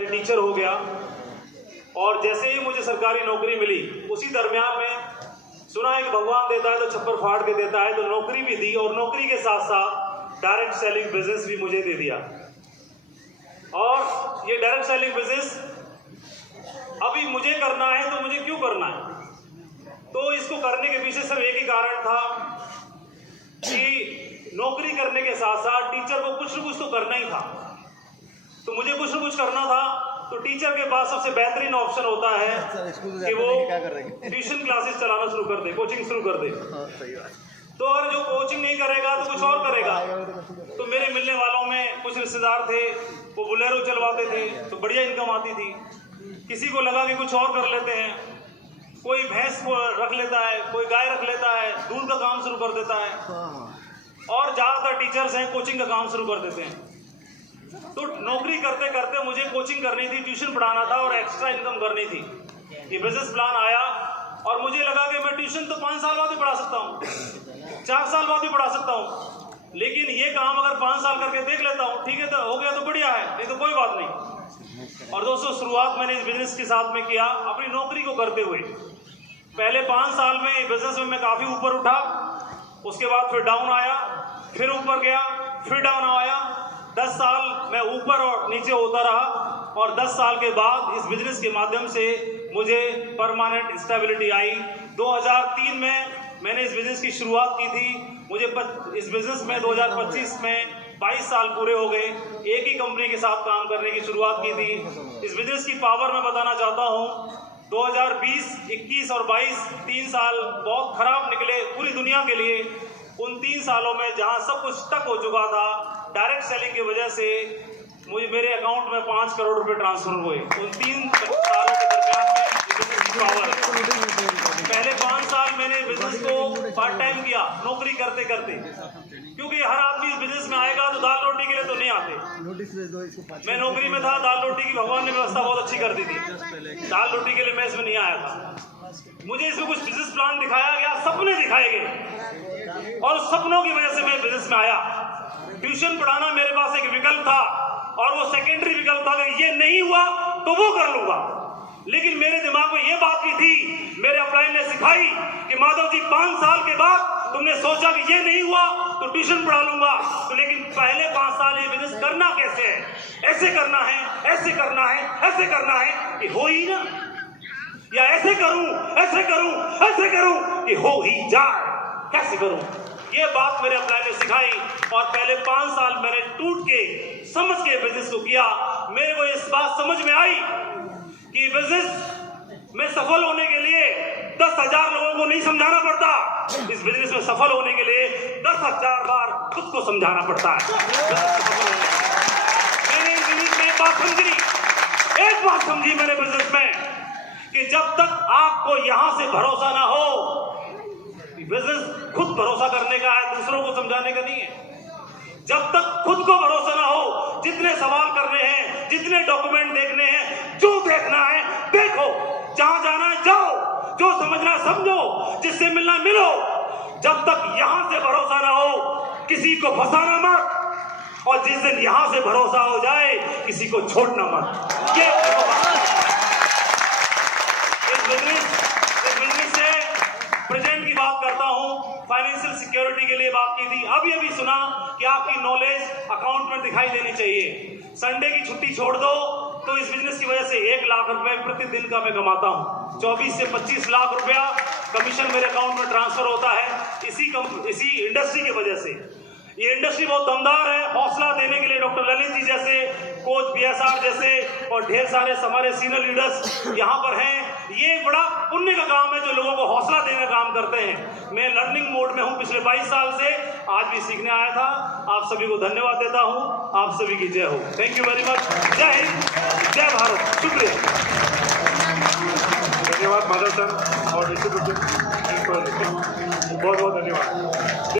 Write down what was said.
Teacher हो गया और जैसे ही मुझे सरकारी नौकरी मिली उसी दरमियान में सुना है कि भगवान देता है तो छप्पर फाड़ के देता है, तो नौकरी भी दी और नौकरी के साथ साथ डायरेक्ट सेलिंग बिजनेस भी मुझे दे दिया। और ये डायरेक्ट सेलिंग बिजनेस अभी मुझे करना है, तो मुझे क्यों करना है? तो इसको करने के पीछे सिर्फ एक ही कारण था कि नौकरी करने के साथ साथ टीचर को कुछ न कुछ तो करना ही था। तो मुझे कुछ न कुछ करना था, तो टीचर के पास सबसे बेहतरीन ऑप्शन होता है कि वो ट्यूशन क्लासेस चलाना शुरू कर दे, कोचिंग शुरू कर दे। तो अगर जो कोचिंग नहीं करेगा तो कुछ और करेगा। तो मेरे मिलने वालों में कुछ रिश्तेदार थे, वो बोलेरो चलवाते थे, तो बढ़िया इनकम आती थी। किसी को लगा कि कुछ और कर लेते हैं, कोई भैंस को रख लेता है, कोई गाय रख लेता है, दूध का काम शुरू कर देता है। और ज़्यादातर टीचर्स हैं कोचिंग का काम शुरू कर देते हैं। तो नौकरी करते करते मुझे कोचिंग करनी थी, ट्यूशन पढ़ाना था और एक्स्ट्रा इनकम करनी थी। ये बिजनेस प्लान आया और मुझे लगा कि मैं ट्यूशन तो 5 साल बाद भी पढ़ा सकता हूँ, 4 साल बाद भी पढ़ा सकता हूँ, लेकिन ये काम अगर 5 साल करके देख लेता हूँ, ठीक है तो हो गया तो बढ़िया है, नहीं तो कोई बात नहीं। और दोस्तों, शुरुआत मैंने इस बिजनेस के साथ में किया अपनी नौकरी को करते हुए। पहले 5 साल में बिजनेस में मैं काफ़ी ऊपर उठा, उसके बाद फिर डाउन आया, फिर ऊपर गया, फिर डाउन आया। 10 साल मैं ऊपर और नीचे होता रहा और 10 साल के बाद इस बिजनेस के माध्यम से मुझे परमानेंट स्टेबिलिटी आई। 2003 में मैंने इस बिजनेस की शुरुआत की थी। मुझे इस बिजनेस में 2025 में 22 साल पूरे हो गए। एक ही कंपनी के साथ काम करने की शुरुआत की थी। इस बिजनेस की पावर मैं बताना चाहता हूँ। 2020, 21 और 22 3 साल बहुत खराब निकले पूरी दुनिया के लिए। उन 3 सालों में जहां सब कुछ स्टक हो चुका था, डायरेक्ट सेलिंग की वजह से मुझे मेरे अकाउंट में 5 करोड़ रुपए ट्रांसफर हुए। उन 3 सालों के दरमियान में बिजनेस की पावर। पहले 5 साल मैंने बिजनेस को पार्ट टाइम किया, नौकरी करते करते, क्योंकि हर आदमी इस बिजनेस में आएगा तो दाल रोटी के लिए तो नहीं आते। मैं नौकरी में था, दाल रोटी की भगवान ने व्यवस्था बहुत अच्छी कर दी थी, दाल रोटी के लिए मैं इसमें नहीं आया था। मुझे इसमें कुछ बिजनेस प्लान दिखाया गया, सपने दिखाए गए और सपनों की वजह से मैं बिजनेस में आया। ट्यूशन पढ़ाना मेरे पास एक विकल्प था और वो सेकेंडरी विकल्प था कि ये नहीं हुआ तो वो कर लूंगा। लेकिन मेरे दिमाग में ये बात भी थी, मेरे अपलाइन ने सिखाई कि माधव जी 5 साल के बाद तुमने सोचा कि ये नहीं हुआ तो ट्यूशन पढ़ा लूंगा, तो लेकिन पहले 5 साल ये बिजनेस करना कैसे है, ऐसे करना है, ऐसे करना है, ऐसे करना है कि हो ही ना, या ऐसे करूं, ऐसे करूं, ऐसे करूं कि हो ही जाए, कैसे करूं। ये बात मेरे अपलाइन ने सिखाई और पहले 5 साल मैंने टूट के समझ के बिजनेस को किया। मेरे को इस बात समझ में आई कि बिजनेस में सफल होने के लिए 10,000 लोगों को नहीं समझाना पड़ता। इस बिजनेस में सफल होने के लिए 10,000 बार खुद को समझाना पड़ता है। मैंने इस बिजनेस में एक बात समझी मैंने बिजनेस में, कि जब तक आपको यहां से भरोसा ना हो, बिजनेस खुद भरोसा करने का है, दूसरों को समझाने का नहीं है। जब तक खुद को भरोसा ना हो, जितने सवाल करने हैं, जितने डॉक्यूमेंट देखने हैं, जो देखना है देखो, जहां जाना है जाओ, जो समझना है समझो, जिससे मिलना है मिलो। जब तक यहां से भरोसा ना हो, किसी को फंसाना मत, और जिस दिन यहां से भरोसा हो जाए, किसी को छोड़ना मत। ये बिजनेस से प्रेजेंट की बात करता हूं, फाइनेंशियल सिक्योरिटी के लिए बात की थी। अभी सुना कि आपकी नॉलेज अकाउंट में दिखाई देनी चाहिए। संडे की छुट्टी छोड़ दो तो इस बिजनेस की वजह से 1 लाख रुपए प्रतिदिन का मैं कमाता हूं। 24 से 25 लाख रुपया कमीशन मेरे अकाउंट में ट्रांसफर होता है इसी इंडस्ट्री की वजह से। ये इंडस्ट्री बहुत दमदार है। हौसला देने के लिए डॉक्टर ललित जी जैसे, कोच BSR जैसे और ढेर सारे हमारे सीनियर लीडर्स यहाँ पर हैं। ये बड़ा पुण्य का काम है जो लोगों को हौसला देने का काम करते हैं। मैं लर्निंग मोड में हूँ पिछले 22 साल से, आज भी सीखने आया था। आप सभी को धन्यवाद देता हूँ। आप सभी की जय हो। Thank you very much. जय हिंद, जय भारत। शुक्रिया। धन्यवाद माधव सर और डिस्ट्रीब्यूटर, बहुत बहुत धन्यवाद।